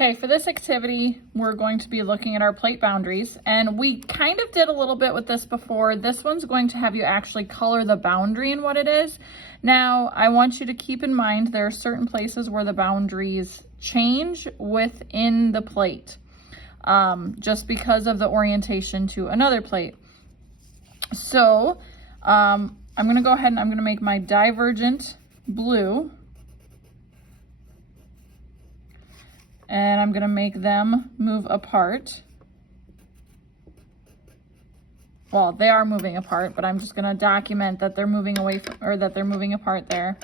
Okay, for this activity, we're going to be looking at our plate boundaries, and we kind of did a little bit with this before. This one's going to have you actually color the boundary and what it is. Now, I want you to keep in mind there are certain places where the boundaries change within the plate, just because of the orientation to another plate. So, I'm gonna go ahead and I'm gonna make my divergent blue. And I'm gonna make them move apart. Well, they are moving apart, but I'm just gonna document that they're moving away from, or that they're moving apart there.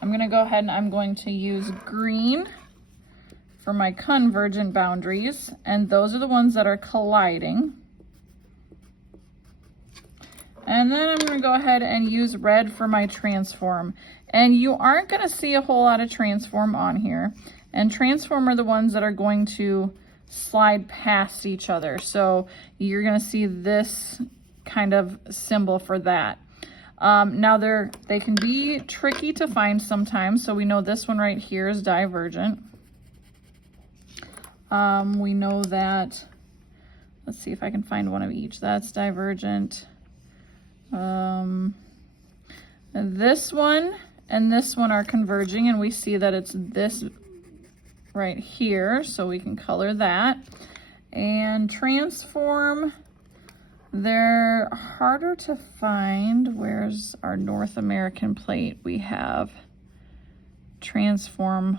I'm gonna go ahead and I'm going to use green for my convergent boundaries, and those are the ones that are colliding. And then I'm gonna go ahead and use red for my transform. And you aren't gonna see a whole lot of transform on here. And transform are the ones that are going to slide past each other. So you're gonna see this kind of symbol for that. Now they can be tricky to find sometimes. So we know this one right here is divergent. We know that, let's see if I can find one of each. That's divergent. This one and this one are converging, and we see that it's this right here, so we can color that. And transform, they're harder to find. Where's our North American plate? We have transform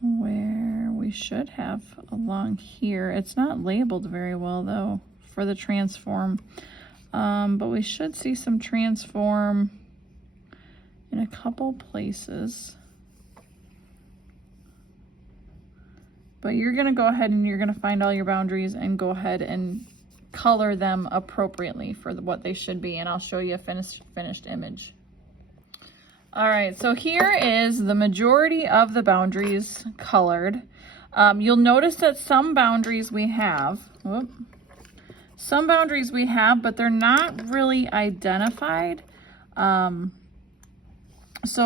where we should have along here. It's not labeled very well though for the transform, but we should see some transform in a couple places. But you're gonna go ahead and you're gonna find all your boundaries and go ahead and color them appropriately for what they should be, and I'll show you a finished image. All right, so here is the majority of the boundaries colored. You'll notice that some boundaries we have, but they're not really identified. So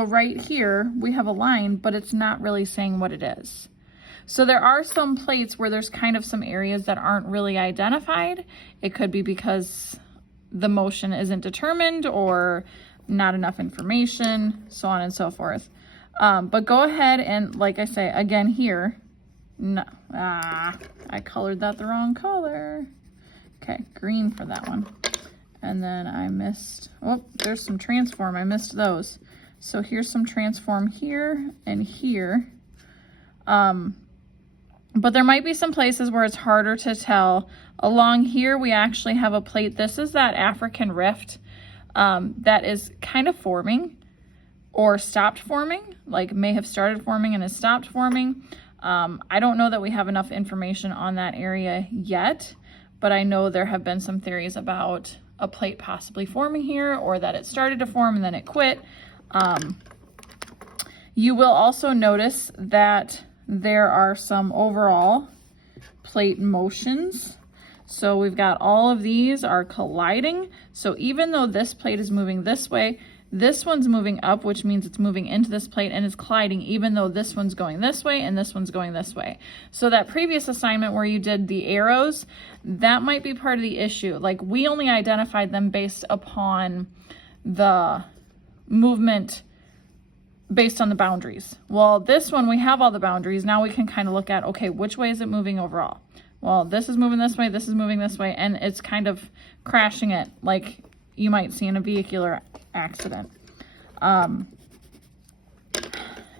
right here, we have a line, but it's not really saying what it is. So there are some plates where there's kind of some areas that aren't really identified. It could be because the motion isn't determined or not enough information, so on and so forth. But go ahead and, like I say, again here, no, I colored that the wrong color. Okay, green for that one. And then I missed, oh, there's some transform, I missed those. So here's some transform here and here. But there might be some places where it's harder to tell. Along here, we actually have a plate. This is that African rift that is kind of forming or stopped forming, like may have started forming and has stopped forming. I don't know that we have enough information on that area yet, but I know there have been some theories about a plate possibly forming here, or that it started to form and then it quit. You will also notice that there are some overall plate motions. So we've got all of these are colliding. So even though this plate is moving this way, this one's moving up, which means it's moving into this plate and is colliding, even though this one's going this way and this one's going this way. So that previous assignment where you did the arrows, that might be part of the issue. Like, we only identified them based upon the movement based on the boundaries. Well, this one, we have all the boundaries. Now we can kind of look at, okay, which way is it moving overall? Well, this is moving this way, this is moving this way, and it's kind of crashing it like you might see in a vehicular accident.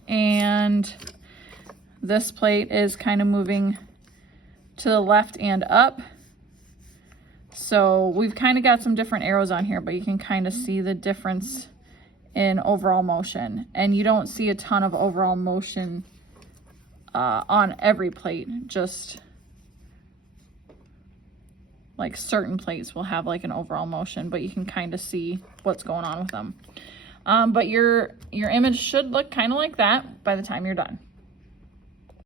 And this plate is kind of moving to the left and up. So we've kind of got some different arrows on here, but you can kind of see the difference in overall motion, and you don't see a ton of overall motion on every plate. Just like certain plates will have like an overall motion, but you can kind of see what's going on with them. But your image should look kind of like that by the time you're done.